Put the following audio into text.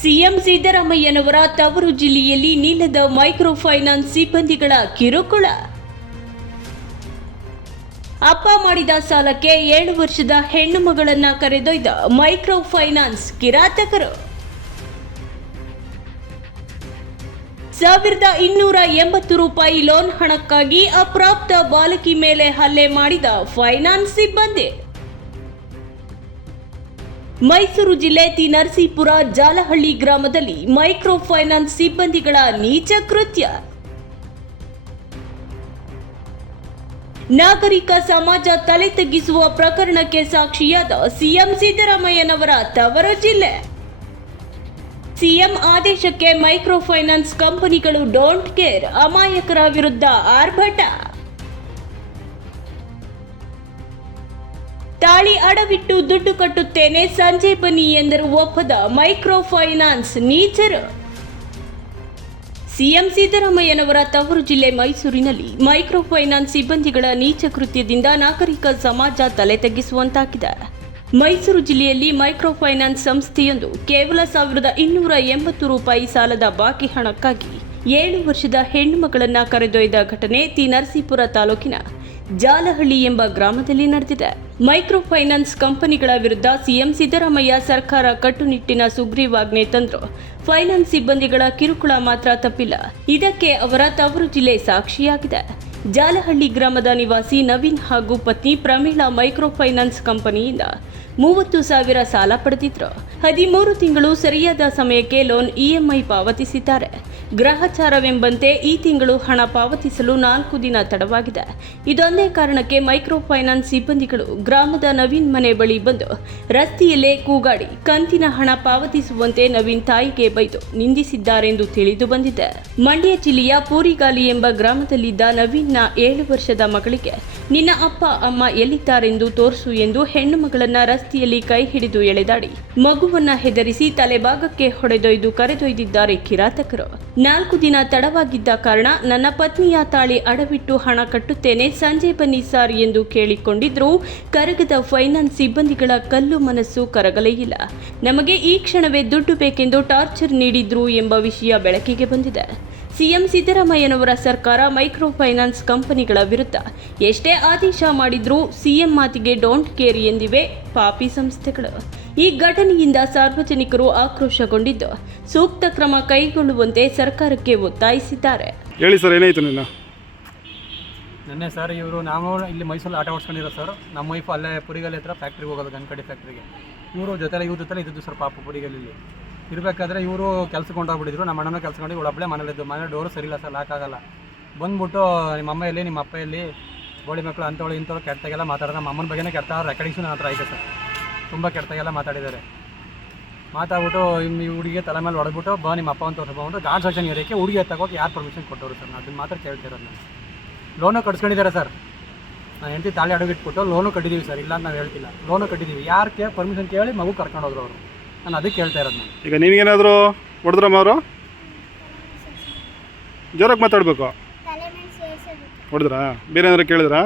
CM ಸಿದ್ದರಾಮಯ್ಯನವರ ತವರು ಜಿಲ್ಲೆಯಲ್ಲಿ ನಿಲ್ಲದ ಮೈಕ್ರೋ ಫೈನಾನ್ಸ್ ಸಿಬ್ಬಂದಿಗಳ ಕಿರುಕುಳ. ಅಪ್ಪ ಮಾಡಿದ ಸಾಲಕ್ಕೆ ಏಳು ವರ್ಷದ ಹೆಣ್ಣು ಮಗಳನ್ನ ಕರೆದೊಯ್ದ ಮೈಕ್ರೋ ಫೈನಾನ್ಸ್ ಕಿರಾತಕರು. ಸಾವಿರದ ಇನ್ನೂರ ಎಂಬತ್ತು ರೂಪಾಯಿ ಲೋನ್ ಹಣಕ್ಕಾಗಿ ಅಪ್ರಾಪ್ತ ಬಾಲಕಿ ಮೇಲೆ ಹಲ್ಲೆ ಮಾಡಿದ ಫೈನಾನ್ಸ್ ಸಿಬ್ಬಂದಿ. ಮೈಸೂರು ಜಿಲ್ಲೆ ತಿ ನರಸೀಪುರ ಜಾಲಹಳ್ಳಿ ಗ್ರಾಮದಲ್ಲಿ ಮೈಕ್ರೋ ಫೈನಾನ್ಸ್ ಸಿಬ್ಬಂದಿಗಳ ನೀಚ ಕೃತ್ಯ. ನಾಗರಿಕ ಸಮಾಜ ತಲೆ ತಗ್ಗಿಸುವ ಪ್ರಕರಣಕ್ಕೆ ಸಾಕ್ಷಿಯಾದ ಸಿಎಂ ಸಿದ್ದರಾಮಯ್ಯನವರ ತವರು ಜಿಲ್ಲೆ. ಸಿಎಂ ಆದೇಶಕ್ಕೆ ಮೈಕ್ರೋ ಫೈನಾನ್ಸ್ ಕಂಪನಿಗಳು ಡೋಂಟ್ ಕೇರ್, ಅಮಾಯಕರ ವಿರುದ್ಧ ಆರ್ಭಟ. ತಾಳಿ ಅಡವಿಟ್ಟು ದುಡ್ಡು ಕಟ್ಟುತ್ತೇನೆ ಸಂಜೆ ಬನ್ನಿ ಎಂದರು ಒಪ್ಪದ ಮೈಕ್ರೋ ಫೈನಾನ್ಸ್ ನೀಚರು. ಸಿಎಂ ಸಿದ್ದರಾಮಯ್ಯನವರ ತವರು ಜಿಲ್ಲೆ ಮೈಸೂರಿನಲ್ಲಿ ಮೈಕ್ರೋ ಫೈನಾನ್ಸ್ ಸಿಬ್ಬಂದಿಗಳ ನೀಚ ಕೃತ್ಯದಿಂದ ನಾಗರಿಕ ಸಮಾಜ ತಲೆ ತಗ್ಗಿಸುವಂತಾಗಿದೆ. ಮೈಸೂರು ಜಿಲ್ಲೆಯಲ್ಲಿ ಮೈಕ್ರೋ ಫೈನಾನ್ಸ್ ಸಂಸ್ಥೆಯೊಂದು ಕೇವಲ ಸಾವಿರದ ಇನ್ನೂರ ಎಂಬತ್ತು ರೂಪಾಯಿ ಸಾಲದ ಬಾಕಿ ಹಣಕ್ಕಾಗಿ ಏಳು ವರ್ಷದ ಹೆಣ್ಣು ಮಗಳನ್ನ ಕರೆದೊಯ್ದ ಘಟನೆ ತಿ ನರಸೀಪುರ ತಾಲೂಕಿನ ಜಾಲಹಳ್ಳಿ ಎಂಬ ಗ್ರಾಮದಲ್ಲಿ ನಡೆದಿದೆ. ಮೈಕ್ರೋ ಫೈನಾನ್ಸ್ ಕಂಪನಿಗಳ ವಿರುದ್ಧ ಸಿಎಂ ಸಿದ್ದರಾಮಯ್ಯ ಸರ್ಕಾರ ಕಟ್ಟುನಿಟ್ಟಿನ ಸುಗ್ರೀವಾಜ್ಞೆ ತಂದ್ರು ಫೈನಾನ್ಸ್ ಸಿಬ್ಬಂದಿಗಳ ಕಿರುಕುಳ ಮಾತ್ರ ತಪ್ಪಿಲ್ಲ. ಇದಕ್ಕೆ ಅವರ ತವರು ಜಿಲ್ಲೆ ಸಾಕ್ಷಿಯಾಗಿದೆ. ಜಾಲಹಳ್ಳಿ ಗ್ರಾಮದ ನಿವಾಸಿ ನವೀನ್ ಹಾಗೂ ಪತ್ನಿ ಪ್ರಮೀಳಾ ಮೈಕ್ರೋ ಫೈನಾನ್ಸ್ ಕಂಪನಿಯಿಂದ ಮೂವತ್ತು ಸಾವಿರ ಸಾಲ ಪಡೆದಿದ್ರು. ಹದಿಮೂರು ತಿಂಗಳು ಸರಿಯಾದ ಸಮಯಕ್ಕೆ ಲೋನ್ ಇಎಂಐ ಪಾವತಿಸಿದ್ದಾರೆ. ಗ್ರಹಚಾರವೆಂಬಂತೆ ಈ ತಿಂಗಳು ಹಣ ಪಾವತಿಸಲು ನಾಲ್ಕು ದಿನ ತಡವಾಗಿದೆ. ಇದೊಂದೇ ಕಾರಣಕ್ಕೆ ಮೈಕ್ರೋ ಫೈನಾನ್ಸ್ ಸಿಬ್ಬಂದಿಗಳು ಗ್ರಾಮದ ನವೀನ್ ಮನೆ ಬಳಿ ಬಂದು ರಸ್ತೆಯಲ್ಲೇ ಕೂಗಾಡಿ ಕಂತಿನ ಹಣ ಪಾವತಿಸುವಂತೆ ನವೀನ್ ತಾಯಿಗೆ ಬೈದು ನಿಂದಿಸಿದ್ದಾರೆಂದು ತಿಳಿದು ಬಂದಿದೆ. ಮಂಡ್ಯ ಜಿಲ್ಲೆಯ ಪೂರಿಗಾಲಿ ಎಂಬ ಗ್ರಾಮದಲ್ಲಿದ್ದ ನವೀನ್ನ ಏಳು ವರ್ಷದ ಮಗಳಿಗೆ ನಿನ್ನ ಅಪ್ಪ, ಅಮ್ಮ ಎಲ್ಲಿದ್ದಾರೆಂದು ತೋರಿಸು ಎಂದು ಹೆಣ್ಣು ಮಗಳನ್ನ ರಸ್ತೆಯಲ್ಲಿ ಕೈ ಹಿಡಿದು ಎಳೆದಾಡಿ ಮಗುವನ್ನ ಹೆದರಿಸಿ ತಲೆಭಾಗಕ್ಕೆ ಹೊಡೆದೊಯ್ದು ಕರೆದೊಯ್ದಿದ್ದಾರೆ ಕಿರಾತಕರು. ನಾಲ್ಕು ದಿನ ತಡವಾಗಿದ್ದ ಕಾರಣ ನನ್ನ ಪತ್ನಿಯ ತಾಳಿ ಅಡವಿಟ್ಟು ಹಣ ಕಟ್ಟುತ್ತೇನೆ, ಸಂಜೆ ಬನ್ನಿ ಸಾರ್ ಎಂದು ಕೇಳಿಕೊಂಡಿದ್ರು. ಕರಗದ ಫೈನಾನ್ಸ್ ಸಿಬ್ಬಂದಿಗಳ ಕಲ್ಲು ಮನಸ್ಸು ಕರಗಲೇ ಇಲ್ಲ. ನಮಗೆ ಈ ಕ್ಷಣವೇ ದುಡ್ಡು ಬೇಕೆಂದು ಟಾರ್ಚರ್ ನೀಡಿದ್ರು ಎಂಬ ವಿಷಯ ಬೆಳಕಿಗೆ ಬಂದಿದೆ. ಸಿಎಂ ಸಿದ್ದರಾಮಯ್ಯನವರ ಸರ್ಕಾರ ಮೈಕ್ರೋ ಫೈನಾನ್ಸ್ ಕಂಪನಿಗಳ ವಿರುದ್ಧ. ಎಷ್ಟೇ ಆದೇಶ ಮಾಡಿದ್ರೂ ಸಿಎಂ ಮಾತಿಗೆ ಡೋಂಟ್ ಕೇರ್ ಎಂದಿವೆ ಪಾಪಿ ಸಂಸ್ಥೆಗಳು. ಈ ಘಟನೆಯಿಂದ ಸಾರ್ವಜನಿಕರು ಆಕ್ರೋಶಗೊಂಡಿದ್ದು ಸೂಕ್ತ ಕ್ರಮ ಕೈಗೊಳ್ಳುವಂತೆ ಸರ್ಕಾರಕ್ಕೆ ಒತ್ತಾಯಿಸಿದ್ದಾರೆ. ಹೇಳಿ ಸರ್ ಏನಾಯ್ತು ನಿನ್ನ? ನೆನ್ನೆ ಸರ್ ಇವರು ನಾವು ಇಲ್ಲಿ ಮೈಸೂರಲ್ಲಿ ಆಟ ಓಡಿಸ್ಕೊಂಡಿರೋ ಸರ್. ನಮ್ಮ ವೈಫ್ ಅಲ್ಲೇ ಪುರಿಗಲ್ಲಿ ಹತ್ರ ಫ್ಯಾಕ್ಟ್ರಿಗೆ ಹೋಗೋದು ಗನ್ಕಡಿ ಫ್ಯಾಕ್ಟ್ರಿಗೆ ಇವರು ಜೊತೆಲೆ ಇವ್ರ ಜೊತೆಲೆ ಇದ್ದಿದ್ದು ಸರ್ ಪಾಪ ಪುರಿಗಲ್ಲಿ ಇರಬೇಕಾದ್ರೆ ಇವರು ಕೆಲ್ಸಕ್ಕೆ ನಮ್ಮ ಅಣ್ಣನ ಕೆಲಸ ಮಾಡಿ ಇವಳು ಒಬ್ಬಳೇ ಮನೇಲಿದ್ದು ಮನೆ ಡೋರು ಸರಿಯಿಲ್ಲ ಸರ್ ಲಾಕ್ ಆಗಲ್ಲ. ಬಂದ್ಬಿಟ್ಟು ನಿಮ್ಮ ಅಮ್ಮ ಎಲ್ಲಿ ನಿಮ್ಮ ಅಪ್ಪ ಎಲ್ಲಿ ಗೋಳಿ ಮಕ್ಕಳು ಅಂಥವಳು ಇಂಥವ್ರು ಕೆಟ್ಟಾಗೆಲ್ಲ ಮಾತಾಡೋದು ನಮ್ಮ ಅಮ್ಮನ ಬಗ್ಗೆನೇ ಕೆಟ್ಟ ರೆಕಾರ್ಡಿಂಗ್ಸು ನನ್ನ ಹತ್ರ ಐತೆ ಸರ್. ತುಂಬ ಕೆಟ್ಟದಾಗೆಲ್ಲ ಮಾತಾಡಿದ್ದಾರೆ. ಮಾತಾಡ್ಬಿಟ್ಟು ಈ ಹುಡುಗಿಗೆ ತಲೆ ಮೇಲೆ ಹೊಡೆದ್ಬಿಟ್ಟು ಬಾ ನಿಮ್ಮ ಅಪ್ಪ ಅಂತ ಬಂದು ಗಾಡ್ ಸೆಕ್ಷನ್ ಏರಿಯಕ್ಕೆ ಹುಡುಗಿ ಎತ್ತಕೋಗಿ ಯಾರು ಪರ್ಮಿಷನ್ ಕೊಟ್ಟವರು ಸರ್? ನಾನು ಅದನ್ನ ಮಾತ್ರ ಕೇಳ್ತಿರೋದು ನಾನು. ಲೋನು ಕಟ್ಸ್ಕೊಂಡಿದ್ದಾರೆ ಸರ್. ನಾನು ಹೆಂಡತಿ ತಾಳಿ ಅಡುಗಿಟ್ಬಿಟ್ಟು ಲೋನು ಕಟ್ಟಿದ್ದೀವಿ ಸರ್. ಇಲ್ಲ ಅಂತ ನಾವು ಹೇಳ್ತಿಲ್ಲ. ಲೋನು ಕಟ್ಟಿದ್ದೀವಿ ಯಾರು ಕೇ ಪರ್ಮಿಷನ್ ಕೇಳಿ ಮಗು ಕರ್ಕೊಂಡೋದ್ರು ಅವರು. ನಾನು ಅದಕ್ಕೆ ಕೇಳ್ತಾ ಇರೋದು ನಾನು. ಈಗ ನೀವೇನಾದರೂ ಹೊಡೆದ್ರಮ್ಮ ಅವರು? ಜೋರಾಗಿ ಮಾತಾಡಬೇಕು. ತಲೆ ಮೇಲೆ ಸೇರಿಸೋದು. ಹೊಡೆದ್ರಾ? ಬೇರೆ ಏನಾದ್ರು ಕೇಳಿದ್ರಾ?